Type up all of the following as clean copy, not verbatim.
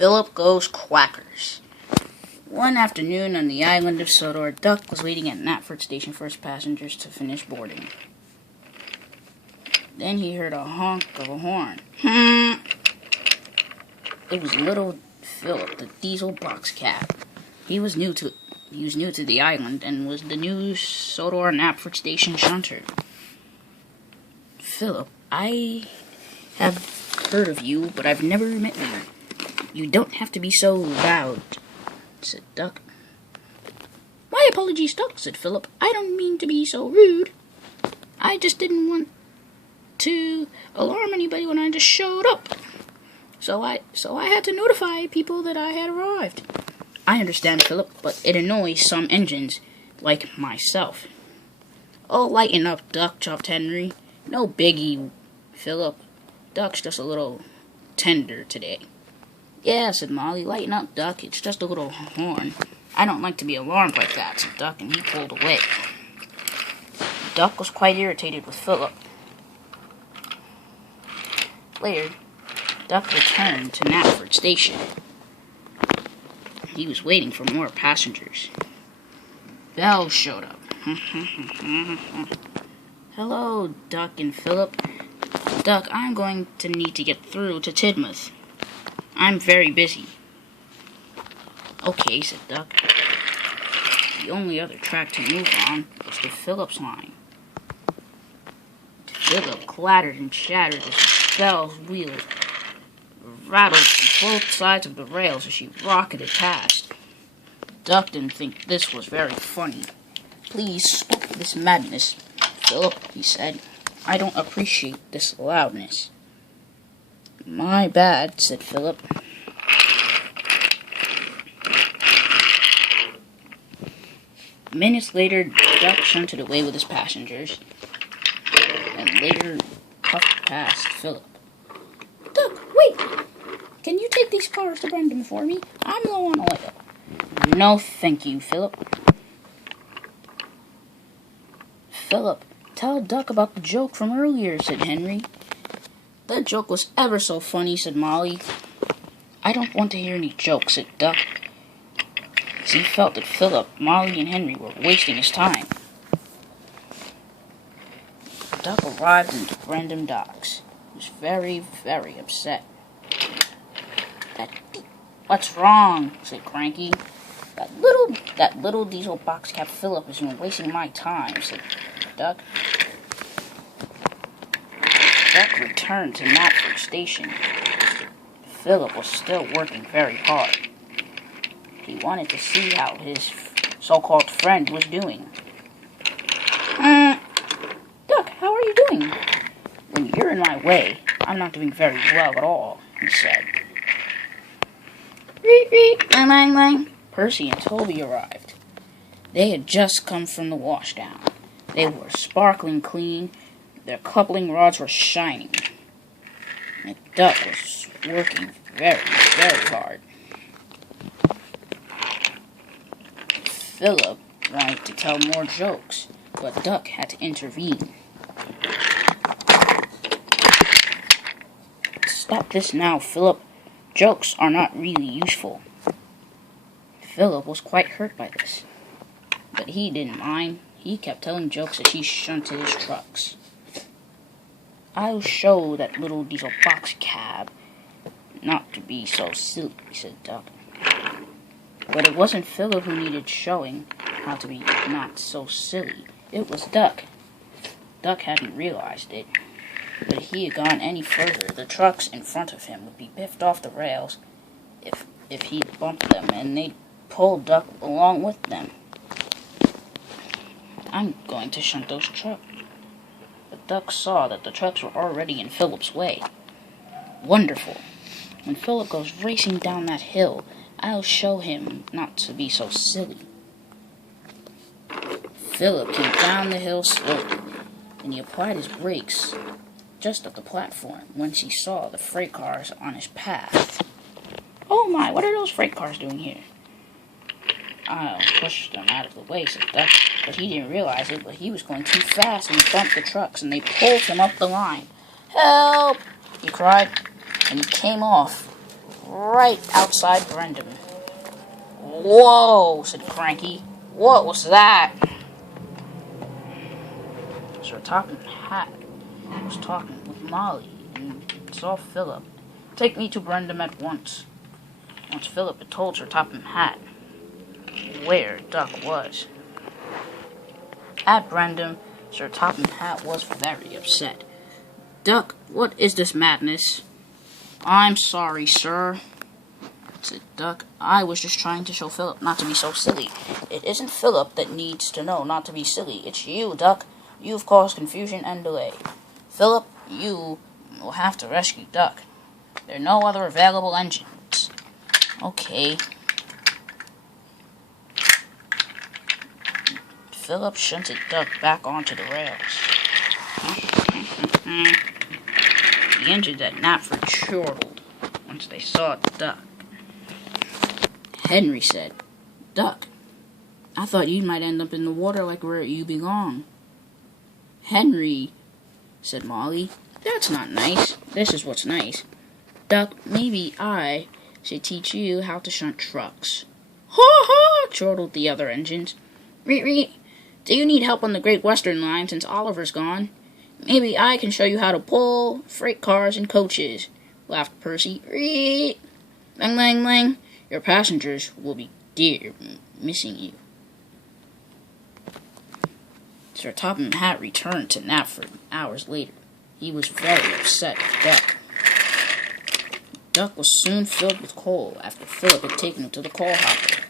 Philip Goes Quackers. One afternoon on the island of Sodor, Duck was waiting at Knapford Station for his passengers to finish boarding. Then he heard a honk of a horn. It was little Philip, the diesel box cab. He was new to the island and was the new Sodor Knapford Station shunter. Philip, I have heard of you, but I've never met you. You don't have to be so loud, said Duck. My apologies, Duck, said Philip. I don't mean to be so rude. I just didn't want to alarm anybody when I just showed up. So I had to notify people that I had arrived. I understand, Philip, but it annoys some engines, like myself. Oh, lighten up, Duck, chopped Henry. No biggie, Philip. Duck's just a little tender today. Yeah, said Molly, lighten up, Duck. It's just a little horn. I don't like to be alarmed like that, said Duck, and he pulled away. Duck was quite irritated with Philip. Later, Duck returned to Knapford Station. He was waiting for more passengers. Belle showed up. Hello, Duck and Philip. Duck, I'm going to need to get through to Tidmouth. I'm very busy. Okay, said Duck. The only other track to move on was the Philip's line. Philip clattered and shattered as Belle's wheels rattled both sides of the rails as she rocketed past. Duck didn't think this was very funny. Please stop this madness, Philip, he said. I don't appreciate this loudness. My bad, said Philip. Minutes later, Duck shunted away with his passengers, and later puffed past Philip. Duck, wait! Can you take these cars to Brendan for me? I'm low on oil. No, thank you, Philip. Philip, tell Duck about the joke from earlier, said Henry. That joke was ever so funny, said Molly. I don't want to hear any jokes, said Duck, as he felt that Philip, Molly, and Henry were wasting his time. Duck arrived into Brendam Docks. He was very, very upset. What's wrong? Said Cranky. That little diesel box cab Philip has been wasting my time, said Duck. Duck returned to Knapford Station. Philip was still working very hard. He wanted to see how his so-called friend was doing. Duck, how are you doing? When you're in my way, I'm not doing very well at all, he said. Reet, lang, lang, lang. Percy and Toby arrived. They had just come from the washdown. They were sparkling clean. Their coupling rods were shining. And Duck was working very, very hard. Philip wanted to tell more jokes, but Duck had to intervene. Stop this now, Philip. Jokes are not really useful. Philip was quite hurt by this, but he didn't mind. He kept telling jokes as he shunted his trucks. I'll show that little diesel box cab not to be so silly, said Duck. But it wasn't Philip who needed showing how to be not so silly. It was Duck. Duck hadn't realized it. But if he had gone any further, the trucks in front of him would be biffed off the rails if he bumped them, and they'd pull Duck along with them. I'm going to shunt those trucks. But Duck saw that the trucks were already in Philip's way. Wonderful. When Philip goes racing down that hill, I'll show him not to be so silly. Philip came down the hill slowly, and he applied his brakes just at the platform whence he saw the freight cars on his path. Oh my, what are those freight cars doing here? I'll push them out of the way, said Duck, but he didn't realize it, but he was going too fast and he bumped the trucks and they pulled him up the line. Help! He cried, and he came off right outside Brendan. "Whoa," said Cranky. "What was that?" Sir Topham Hatt was talking with Molly and saw Philip. "Take me to Brendan at once." Once Philip had told Sir Topham Hatt where Duck was. At Brendan, Sir Topham Hatt was very upset. "Duck, what is this madness?" "I'm sorry, sir," said Duck. "I was just trying to show Philip not to be so silly. It isn't Philip that needs to know not to be silly. It's you, Duck. You've caused confusion and delay. Philip, you will have to rescue Duck. There are no other available engines." "Okay." Philip shunted Duck back onto the rails. The engines at Knapford chortled once they saw Duck. Henry said, "Duck, I thought you might end up in the water like where you belong." "Henry," said Molly, "that's not nice. This is what's nice. Duck, maybe I should teach you how to shunt trucks." "Ha ha!" chortled the other engines. "Reet reet. Do you need help on the Great Western Line since Oliver's gone? Maybe I can show you how to pull freight cars and coaches," laughed Percy. "Reet! Lang lang lang. Your passengers will be dear missing you." Sir Topham Hatt returned to Knapford hours later. He was very upset with Duck. Duck was soon filled with coal after Philip had taken him to the coal hopper.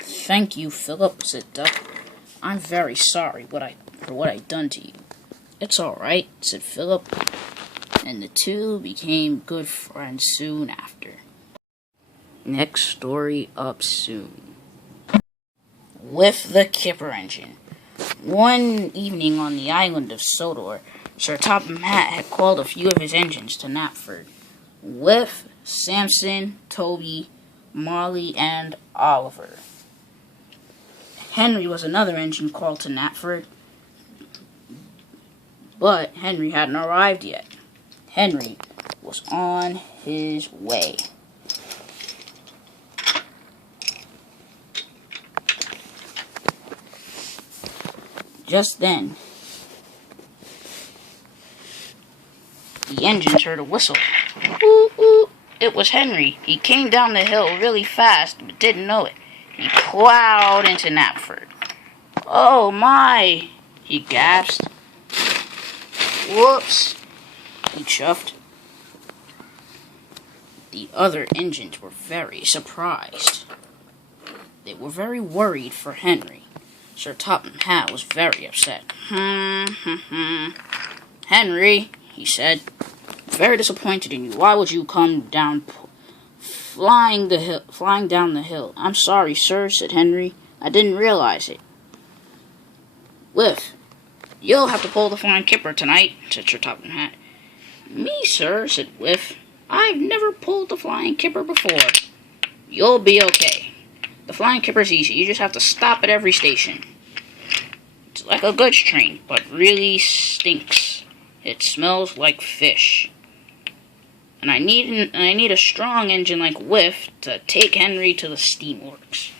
"Thank you, Philip," said Duck. "I'm very sorry for what I've done to you." "It's all right," said Philip, and the two became good friends soon after. Next story up soon. Whiff the Kipper engine. One evening on the island of Sodor, Sir Topham Hatt had called a few of his engines to Knapford. Whiff, Samson, Toby, Molly, and Oliver. Henry was another engine called to Knapford, but Henry hadn't arrived yet. Henry was on his way. Just then, the engines heard a whistle. "Woo, woo." It was Henry. He came down the hill really fast, but didn't know it. He plowed into Knapford. "Oh my," he gasped. "Whoops," he chuffed. The other engines were very surprised. They were very worried for Henry. Sir Topham Hatt was very upset. "Henry," he said, "very disappointed in you. Why would you come down flying down the hill?" "I'm sorry, sir," said Henry. "I didn't realize it." "Whiff, you'll have to pull the Flying Kipper tonight," said Sir Topham Hatt. "Me, sir," said Whiff. "I've never pulled the Flying Kipper before." "You'll be okay. The Flying Kipper's easy. You just have to stop at every station. It's like a goods train, but really stinks. It smells like fish. And I need a strong engine like Whiff to take Henry to the steamworks."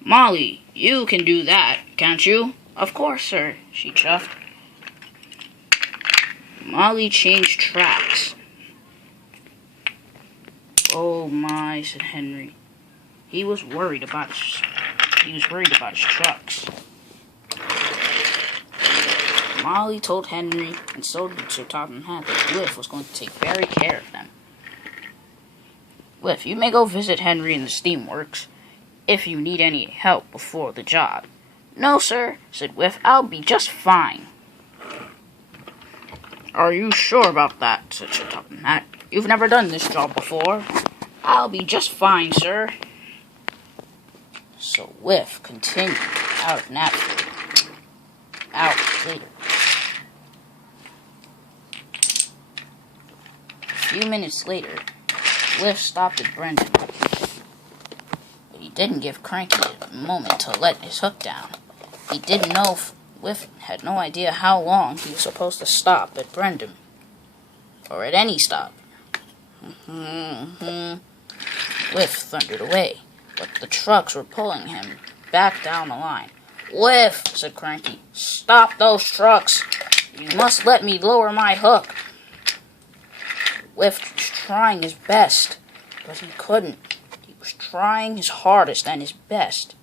"Molly, you can do that, can't you?" "Of course, sir," she chuffed. Molly changed tracks. "Oh my," said Henry. He was worried about his trucks. Molly told Henry, and so did Sir Topham Hatt, that Whiff was going to take very care of them. "Whiff, you may go visit Henry in the steamworks if you need any help before the job." "No, sir," said Whiff. "I'll be just fine." "Are you sure about that?" said Sir Topham Hatt. "You've never done this job before." "I'll be just fine, sir." So Whiff continued out of Knapford. Hours later. A few minutes later, Whiff stopped at Brendan. But he didn't give Cranky a moment to let his hook down. He didn't know if Whiff had no idea how long he was supposed to stop at Brendan. Or at any stop. Whiff thundered away, but the trucks were pulling him back down the line. Whiff, said Cranky, stop those trucks. You must let me lower my hook. Whiff was trying his best, but he couldn't. He was trying his hardest and his best.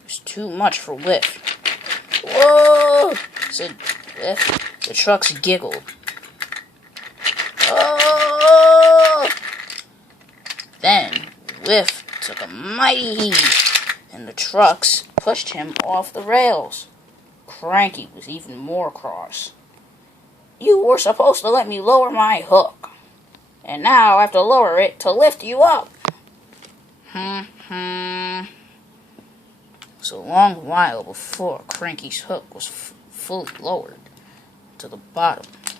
It was too much for Whiff. Whoa, said Whiff. The trucks giggled. Oh! Then Whiff took a mighty heave, and the trucks pushed him off the rails. Cranky was even more cross. You were supposed to let me lower my hook, and now I have to lower it to lift you up. It was a long while before Cranky's hook was fully lowered to the bottom. It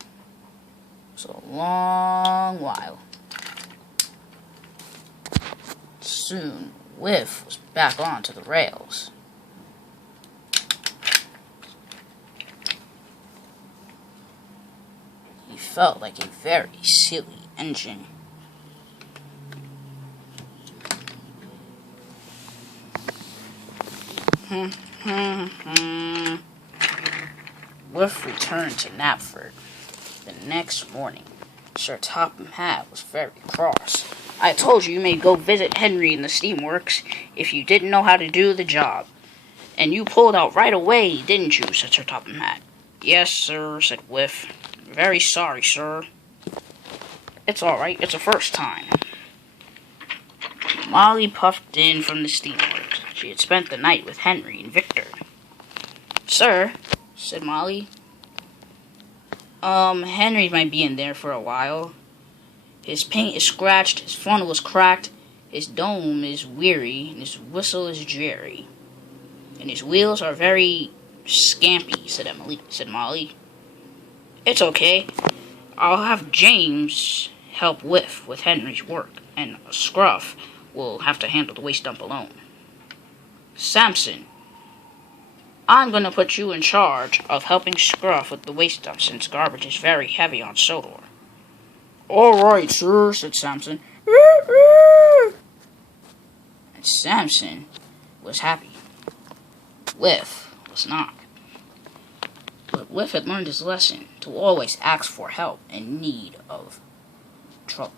was a long while. Soon, Whiff was back onto the rails. He felt like a very silly engine. Whiff returned to Knapford. The next morning, Sir Topham Hatt was very cross. I told you may go visit Henry in the steamworks if you didn't know how to do the job. And you pulled out right away, didn't you, said Sir Topham Hatt. Yes, sir, said Whiff. Very sorry, sir. It's all right, it's the first time. Molly puffed in from the steamworks. She had spent the night with Henry and Victor. Sir, said Molly, Henry might be in there for a while. His paint is scratched, his funnel is cracked, his dome is weary, and his whistle is dreary. And his wheels are very scampy, said Molly. It's okay. I'll have James help Whiff with Henry's work, and Scruff will have to handle the waste dump alone. Samson, I'm going to put you in charge of helping Scruff with the waste dump since garbage is very heavy on Sodor. All right, sir, said Samson. And Samson was happy. Whiff was not. But Whiff had learned his lesson to always ask for help in need of trouble.